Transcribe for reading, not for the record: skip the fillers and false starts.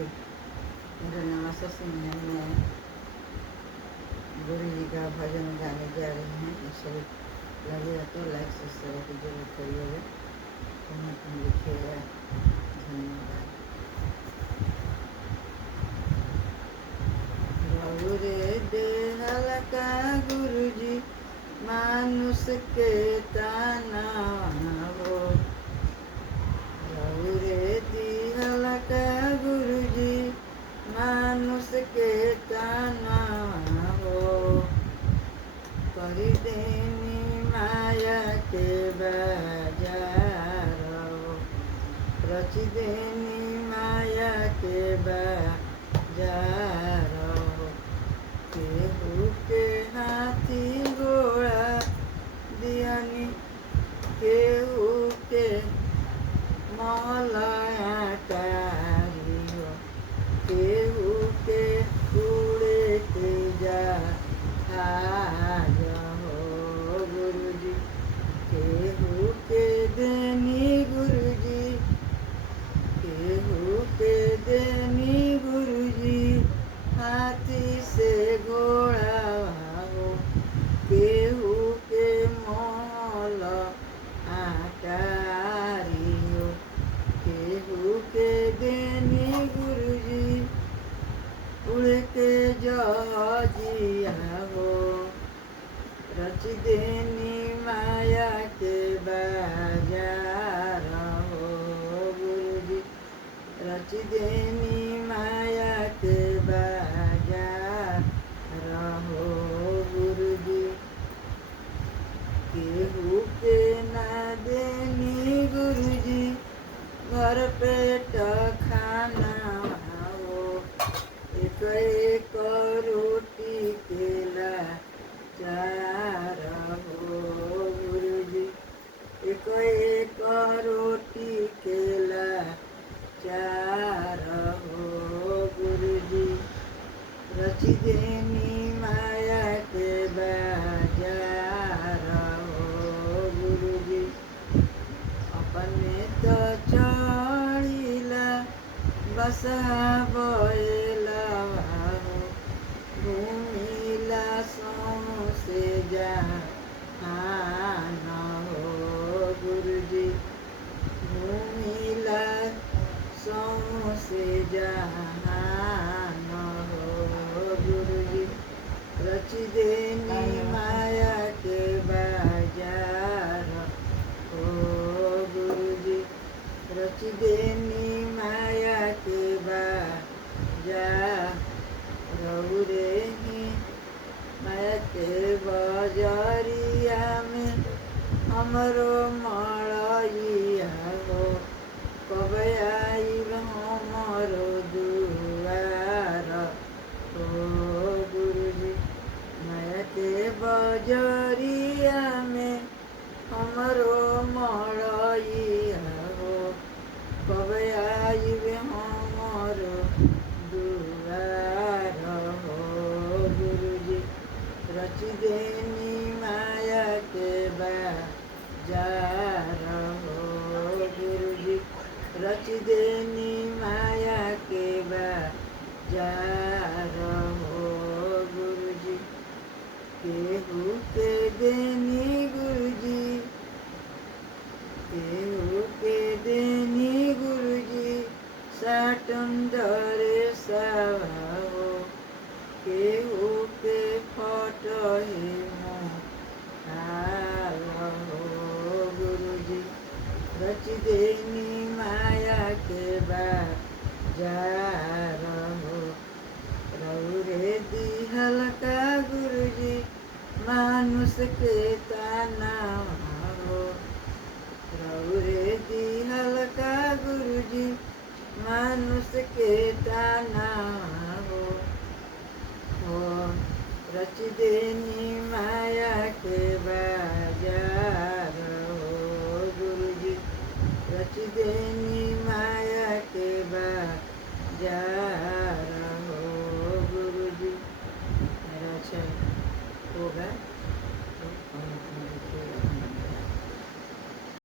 जी, मेरा नाम ससिन है। मैं गुरु जी का भजन गाने जा रही हूँ। सभी लगेगा तो लाइक सब्सक्राइब की जरूर करिएगा, कमेंट में लिखिएगा। धन्यवाद। रौरे देहल का गुरु जी मानुष के ताना हो, रौरे दिहल का गुरु जी मानुष के ताना हो, करी देनी माया के बाजार हो, रच देनी माया के बाजार हो, केहू के हाथी घोड़ा दियानी, केहू के मौलाया टारी हो, केहू के उड़े के जहाज हो गुरुजी, केहू के देनी गुरुजी, केहू के देनी गुरुजी हाथी से घोड़ा हो, केहू के मोल आटारी हो, केहू के देनी गुरुजी उड़ के जहाजिया हो, रच देनी माया के बाजार हो गुरुजी, रच देनी माया के बाजार हो गुरुजी, केहू के ना देनी गुरुजी घर पेट खाना हो, एक एक रोटी केला चार हो गुरुजी, एक एक रोटी केला चार हो गुरुजी, रच देनी माया के बाजार हो गुरुजी, अपने तो चढ़िला बसहा बैला हो, घूमिला सौंसे जहान हो गुरुजी, घूमिला सौंसे जहान हो गुरुजी, रच देनी माया के बाजार हो गुरुजी, रच देनी माया के बाजार रौरे ही माया के बजरिया में हमरो मड़ैया हो, कब आइल हमरो दुआर हो गुरुजी, माया के बजरिया में हमरो मड़ैया हो, कब आइल हमरो दुआर हो गुरुजी, रच देनी माया के बाजार हो गुरुजी, रच देनी माया के बाजार हो गुरुजी, केहू के देनी गुरुजी, केहू के देनी गुरुजी साटंदर सावा हो, केहू के फटही मुहार हो गुरुजी, रच देनी माया के बाजार हो, रौरे दिहल का गुरुजी मानुष के ताना हो, रौरे दिहल का गुरुजी मानुष के ताना हो, रच देनी माया के बाजार।